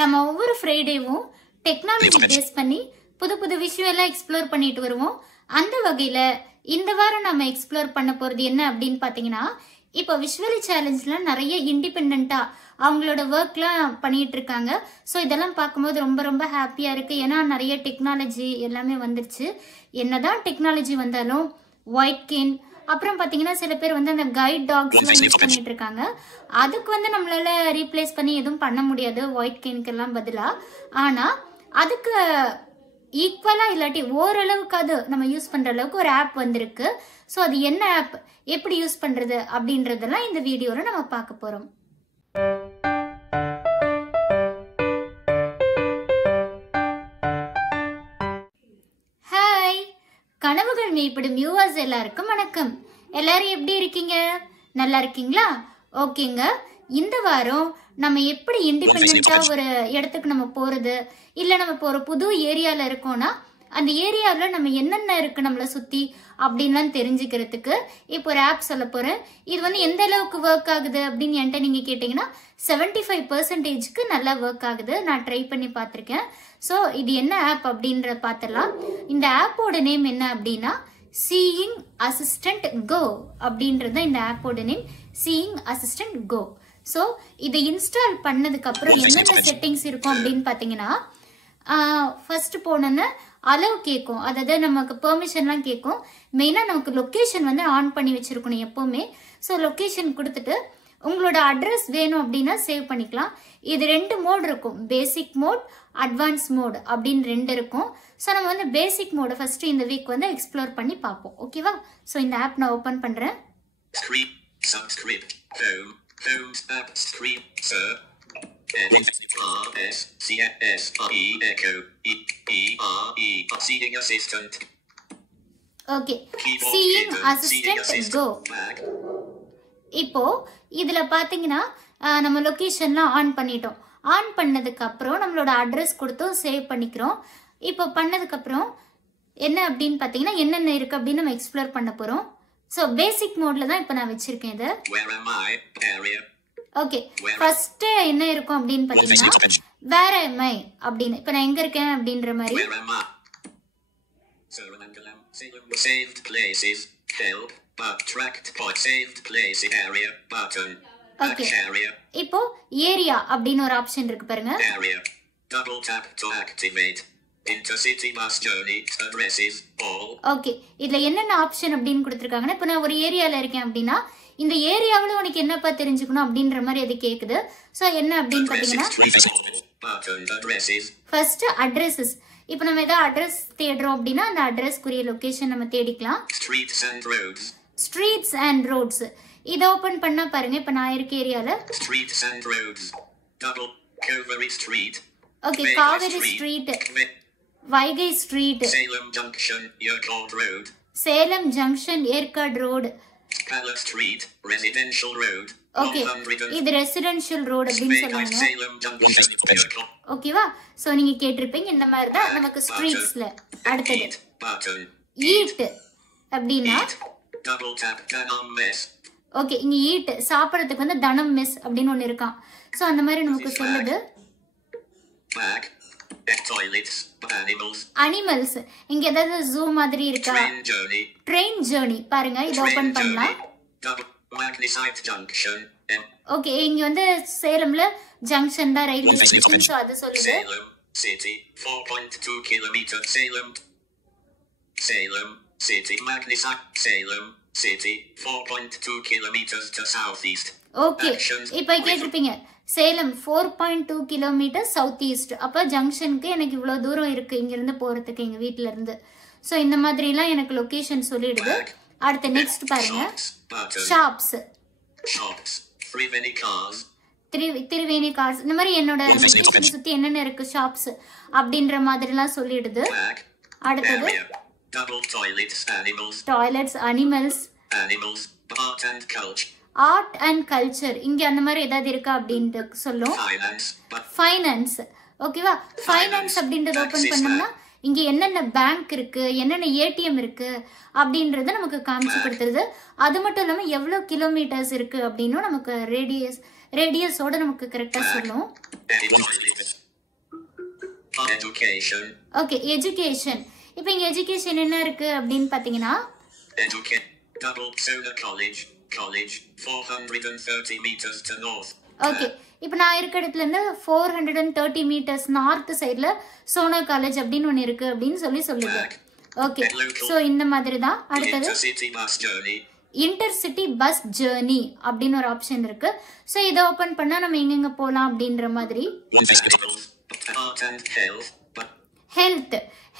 நம்ம ஒவ்வொரு ஃப்ரைடேவும் technology base பண்ணி புது புது விஷயம் எல்லாம் எக்ஸ்ப்ளோர் பண்ணிட்டு வருவோம். அந்த வகையில இந்த வாரம் நம்ம எக்ஸ்ப்ளோர் பண்ண போறது என்ன அப்படின்னு பாத்தீங்கன்னா, இப்போ விஷுவலி சேலஞ்ச்ல நிறைய இண்டிபெண்டா அவங்களோட ஒர்க்லாம் பண்ணிட்டு இருக்காங்க. ஸோ இதெல்லாம் பார்க்கும்போது ரொம்ப ரொம்ப ஹாப்பியா இருக்கு. ஏன்னா நிறைய டெக்னாலஜி எல்லாமே வந்துருச்சு. என்னதான் டெக்னாலஜி வந்தாலும் ஒயிட் கேன், அப்புறம் பாத்தீங்கன்னா சில பேர் வந்து அந்த கைட் டாக்ஸ் எல்லாம் யூஸ் பண்ணிட்டு இருக்காங்க. அதுக்கு வந்து நம்மளால ரீப்ளேஸ் பண்ணி எதுவும் பண்ண முடியாது ஒயிட் கேனுக்கு எல்லாம் பதிலா. ஆனா அதுக்கு ஈக்குவலா இல்லாட்டி ஓரளவுக்காவது நம்ம யூஸ் பண்ற அளவுக்கு ஒரு ஆப் வந்திருக்கு. ஸோ அது என்ன ஆப், எப்படி யூஸ் பண்றது அப்படின்றதெல்லாம் இந்த வீடியோல நம்ம பார்க்க போறோம். ஹாய், கனவுகள் மேம்படும் வியூவர்ஸ் எல்லாருக்கும் வணக்கம். எல்லாரும் எப்படி இருக்கீங்க? நல்லா இருக்கீங்களா? ஓகேங்க. இந்த வாரம் நம்ம எப்படி இண்டிபெண்டா ஒரு இடத்துக்கு நம்ம போறது, இல்ல நம்ம இப்போ ஒரு புது ஏரியால இருக்கோம்னா அந்த ஏரியாவில் நம்ம என்னென்ன இருக்கு நம்மளை சுத்தி அப்படின்லாம் தெரிஞ்சுக்கிறதுக்கு இப்போ ஒரு ஆப் சொல்ல போறேன். இது வந்து எந்த அளவுக்கு ஒர்க் ஆகுது அப்படின்னு என்கிட்ட நீங்க கேட்டீங்கன்னா 75% நல்லா ஒர்க் ஆகுது. நான் ட்ரை பண்ணி பார்த்துருக்கேன். ஸோ இது என்ன ஆப் அப்படின்ற பார்த்துடலாம். இந்த ஆப்போட நேம் என்ன அப்படின்னா சீயிங் அசிஸ்டன்ட் கோ அப்படின்றது இந்த ஆப்போட நேம், சீயிங் அசிஸ்டன்ட் கோ. ஸோ இதை இன்ஸ்டால் பண்ணதுக்கு அப்புறம் என்னென்ன செட்டிங்ஸ் இருக்கும் அப்படின்னு பார்த்தீங்கன்னா, ஃபர்ஸ்ட் போனோன்னு அலோவ் கேட்கும், அதாவது நமக்கு பெர்மிஷன்லாம் கேட்கும். மெயினாக நமக்கு லொக்கேஷன் வந்து ஆன் பண்ணி வச்சிருக்கணும் எப்பவுமே. ஸோ லொக்கேஷன் கொடுத்துட்டு உங்களோட அட்ரஸ் வேணும் அப்படின்னா சேவ் பண்ணிக்கலாம். இது 2 மோட் இருக்கும், பேசிக் மோட், அட்வான்ஸ் மோட் அப்படின்னு 2 இருக்கும். ஸோ நம்ம வந்து பேசிக் மோட ஃபர்ஸ்ட் இந்த வீக் வந்து எக்ஸ்ப்ளோர் பண்ணி பார்ப்போம். ஓகேவா? ஸோ இந்த ஆப் நான் ஓப்பன் பண்றேன். ஓகே, சீயிங் அசிஸ்டன்ட் கோ. இப்போ இதுல பாத்தீங்கன்னா நம்ம லொகேஷன்லாம் ஆன் பண்ணிட்டோம். ஆன் பண்ணதுக்கு அப்புறம் நம்மளோட அட்ரஸ் கொடுத்தும் சேவ் பண்ணிக்கிறோம். இப்போ பண்ணதுக்கு அப்புறம் என்ன அப்படின்னு பாத்தீங்கன்னா என்னென்ன இருக்கு அப்படின்னு நம்ம எக்ஸ்ப்ளோர் பண்ண போறோம். ஸோ பேசிக் மோட்ல தான் இப்போ நான் வச்சிருக்கேன் இது. ஓகே, ஃபர்ஸ்ட் என்ன இருக்கும் அப்படின்னு பாத்தீங்கன்னா வேற எம்ஐ அப்படின்னு, இப்போ நான் எங்க இருக்கேன் அப்படின்ற மாதிரி. இப்போ ஏரியா அப்படின்னு ஒரு ஆப்ஷன் இருக்கு பாருங்க. ஓகே, இதுல என்னென்ன ஆப்ஷன் அப்படின்னு கொடுத்திருக்காங்கன்னா, இப்போ நான் ஒரு ஏரியால இருக்கேன் அப்படின்னா இந்த ஏரியாவில் உனக்கு என்னப்பா தெரிஞ்சுக்கணும் அப்படின்ற மாதிரி அது கேக்குது. ஸோ என்ன அப்படின்னு பாத்தீங்கன்னா ஃபர்ஸ்ட் அட்ரஸஸ். இப்போ நம்ம ஏதாவது அட்ரஸ் தேடுறோம் அப்படின்னா அந்த அட்ரஸ்க்குரிய லொகேஷன் நம்ம தேடிக்கலாம். ஸ்ட்ரீட்ஸ் அண்ட் ரோட்ஸ் இதை ஓபன் பண்ணா பாருங்க. இப்போ நான் இருக்க ஏரியால okay, Kaveri street, Vaigai street, Salem junction, Yercaud road, okay இது ரெசிடென்ஷியல் ரோடு அப்படின்னு சொல்லுவாங்க. ஓகேவா? சோ நீங்க கேட்டிருப்பீங்க இந்த மாதிரி தான் நமக்கு ஸ்ட்ரீட்ஸ்ல. அடுத்தது ஈட் அப்படின்னா ஓகே, இங்க ஈட் சாப்பிடறதுக்கு வந்து தனம் மெஸ் அப்படின்னு ஒண்ணு இருக்கான். சோ அந்த மாதிரி நமக்கு சொல்லுது. அனிமல்ஸ் இங்க ஏதாவது ஜூ மாதிரி இருக்கா? ட்ரெயின் ஜர்னி பாருங்க, இது ஓபன் பண்ணலாம். ஓகே, இங்க வந்து சேலம்ல ஜங்ஷன் தான் ரயில்வே ஸ்டேஷன். சோ அது சொல்லுது. ஓகே, இப்போ கேட்டிருப்பீங்க சேலம் 4.2 கிலோமீட்டர் சவுத் ஈஸ்ட். அப்போ ஜங்ஷனுக்கு எனக்கு இவ்வளோ தூரம் இருக்கு இங்க இருந்து போறதுக்கு எங்க வீட்டுல இருந்து. ஸோ இந்த மாதிரி எல்லாம் எனக்கு லொகேஷன் சொல்லிடுது. அடுத்து நெக்ஸ்ட் பாருங்க, ஷாப்ஸ், திருவேணி கார்ஸ், இந்த மாதிரி என்னோட லொகேஷன் சுத்தி என்னென்ன இருக்கு ஷாப்ஸ் அப்படின்ற மாதிரி எல்லாம் சொல்லிடுது. அடுத்தது toilets, animals, art and culture, இங்க அந்த மாதிரி ஏதாவது இருக்கா அப்படின்ட்டு சொல்லும். ஃபைனான்ஸ், ஓகேவா? ஃபைனான்ஸ் அப்படின்றத ஓபன் பண்ணோம்னா இங்க என்னென்ன பேங்க் இருக்கு, என்னென்ன ஏடிஎம் இருக்கு அப்படின்றத நமக்கு காமிச்சு கொடுத்துருது. அது மட்டும் இல்லாம எவ்வளவு கிலோமீட்டர்ஸ் இருக்கு அப்படின்னு நமக்கு ரேடியஸோட நமக்கு கரெக்டா சொல்லும். Education. Okay education. இப்போ இங்க எஜுகேஷன் என்ன இருக்கு அப்படின்னு பாத்தீங்கன்னா Double Solar College 430 meters to north. Okay இப்போ நான் இருக்க இடத்துல இருந்து 430 மீட்டர்ஸ் நார்த் சைடுல சோனா காலேஜ் அப்படின்னு ஒன்று இருக்கு அப்படின்னு சொல்லுது. ஓகே ஸோ இந்த மாதிரி தான். அடுத்தது இன்டர்சிட்டி பஸ் ஜேர்னி அப்படின்னு ஒரு ஆப்ஷன் இருக்கு. ஸோ இதை ஓப்பன் பண்ணா நம்ம எங்கெங்க போகலாம் அப்படின்ற மாதிரி.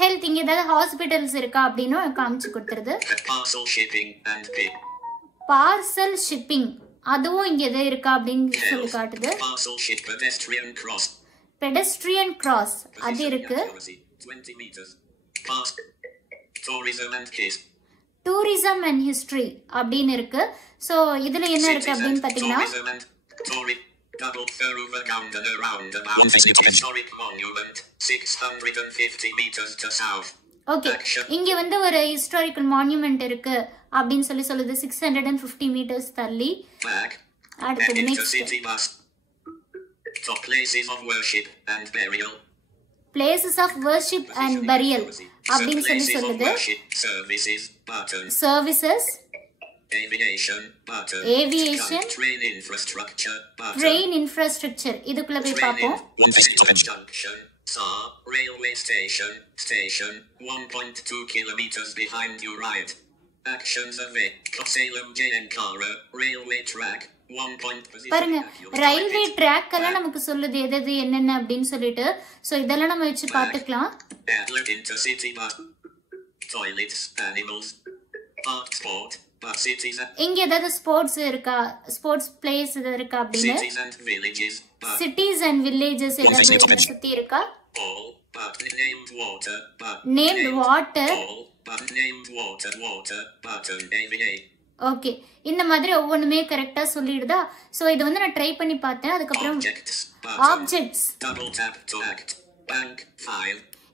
ஹெல்த் இங்க ஏதாவது ஹாஸ்பிட்டல்ஸ் இருக்கா அப்படின்னு காமிச்சு கொடுத்துருது. பார்சல் ஷிப்பிங் அதுவும் இங்க எது இருக்கா அப்படின்னு சொல்லி காட்டுது. பெடஸ்ட்ரியன் கிராஸ் அது இருக்கு. டூரிசம் அண்ட் ஹிஸ்டரி அப்படின்னு இருக்கு. ஸோ இதுல என்ன இருக்கு அப்படின்னு பாத்தீங்கன்னா ஓகே இங்க வந்து ஒரு ஹிஸ்டாரிக்கல் மான்யூமெண்ட் இருக்கு அப்படின்னு சொல்லுது 650 மீட்டர்ஸ் தள்ளி. அடுத்து next places of worship and burial அப்படின்னு சொல்லுது. services aviation train infrastructure இதுக்குள்ள போய் பாப்போம். railway station 1.2 kilometers behind you right. Actions of Salem Jayankara railway track பாருங்க ரயில்வே ட்ராக் எல்லாம் நமக்கு சொல்லுது எது என்னென்ன அப்படின்னு சொல்லிட்டு. சோ இதெல்லாம் நம்ம வச்சு பாத்துக்கலாம். இங்க ஏதாவது ஸ்போர்ட்ஸ் இருக்கா, ஸ்போர்ட்ஸ் பிளேஸ் ஏதாவது இருக்கா அப்படின்னு. சிட்டிஸ் அண்ட் வில்லேஜஸ் ஏதாவது சுத்தி இருக்கா. நேம்ட் வாட்டர் ஓகே இந்த மாதிரி ஒவ்வொன்றுமே கரெக்டா சொல்லிடுதா. ஸோ இது வந்து நான் ட்ரை பண்ணி பார்த்தேன். அதுக்கப்புறம் ஆப்ஜெக்ட்ஸ்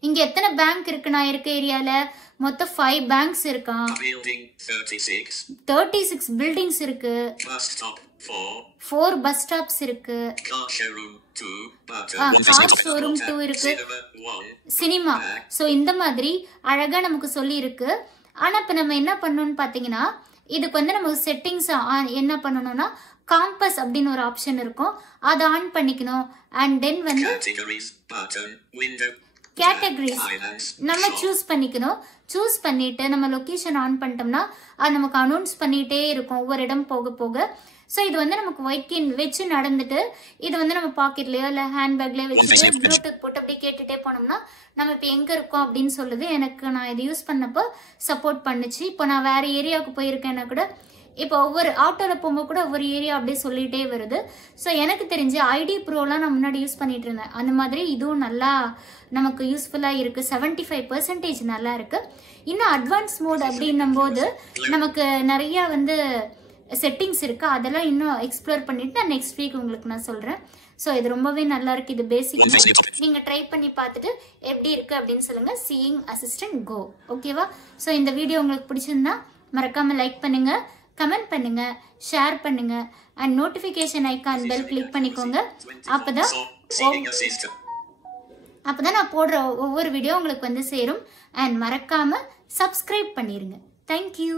இங்க எத்தனை பேங்க் இருக்கு நான் இருக்க ஏரியால மொத்தம் 5 பேங்க்ஸ் இருக்கான். 36 பில்டிங்ஸ் இருக்கு. 4 பஸ் ஸ்டாப்ஸ் இருக்கு. கார் ஷோரூம் 2 இருக்கு. சினிமா. ஸோ இந்த மாதிரி அழகா நமக்கு சொல்லி இருக்கு. ஆனா இப்ப நம்ம என்ன பண்ணணும்னு பாத்தீங்கன்னா இதுக்கு வந்து நம்ம செட்டிங்ஸ் என்ன பண்ணணும்னா காம்பஸ் அப்படின்னு ஒரு ஆப்ஷன் இருக்கும். அதை ஆன் பண்ணிக்கணும். அண்ட் தென் வந்து கேட்டகரிஸ் நம்ம சூஸ் பண்ணிக்கணும். சூஸ் பண்ணிட்டு நம்ம லொகேஷன் ஆன் பண்ணிட்டோம்னா அது நமக்கு அனௌன்ஸ் பண்ணிட்டே இருக்கும் ஒவ்வொரு இடம் போக போக. ஸோ இது வந்து நமக்கு வச்சு நடந்துட்டு இது வந்து நம்ம பாக்கெட்லயோ இல்லை ஹேண்ட்பேக்லயோ வச்சுட்டு ப்ளூடூத் போட்டு அப்படியே கேட்டுட்டே போனோம்னா நம்ம இப்போ எங்க இருக்கோம் அப்படின்னு சொல்லுது. நான் இது யூஸ் பண்ணப்போ சப்போர்ட் பண்ணுச்சு. இப்போ நான் வேற ஏரியாவுக்கு போயிருக்கேன்னா கூட இப்போ ஒவ்வொரு ஆட்டோல போகும்போது கூட ஒவ்வொரு ஏரியா அப்படியே சொல்லிட்டே வருது. ஸோ எனக்கு தெரிஞ்சு ஐடி ப்ரோலாம் நான் முன்னாடி யூஸ் பண்ணிட்டு இருந்தேன். அந்த மாதிரி இதுவும் நல்லா நமக்கு யூஸ்ஃபுல்லா இருக்கு. 75% நல்லா இருக்கு. இன்னும் அட்வான்ஸ் மோட் அப்படின்னும் போது நமக்கு நிறைய வந்து செட்டிங்ஸ் இருக்கு. அதெல்லாம் இன்னும் எக்ஸ்ப்ளோர் பண்ணிட்டு நான் நெக்ஸ்ட் வீக் உங்களுக்கு நான் சொல்றேன். ஸோ இது ரொம்பவே நல்லா இருக்கு. இது பேசிக் நீங்க ட்ரை பண்ணி பார்த்துட்டு எப்படி இருக்கு அப்படின்னு சொல்லுங்க. சீயிங் அசிஸ்டன்ட் கோ ஓகேவா. ஸோ இந்த வீடியோ உங்களுக்கு பிடிச்சிருந்தா மறக்காம லைக் பண்ணுங்க, கமெண்ட் பண்ணுங்க, ஷேர் பண்ணுங்க and notification icon bell click பண்ணிக்கோங்க. அப்பதான் நான் போடுற ஒவ்வொரு வீடியோ உங்களுக்கு வந்து சேரும். அண்ட் மறக்காம சப்ஸ்கிரைப் பண்ணிருங்க. தேங்க்யூ.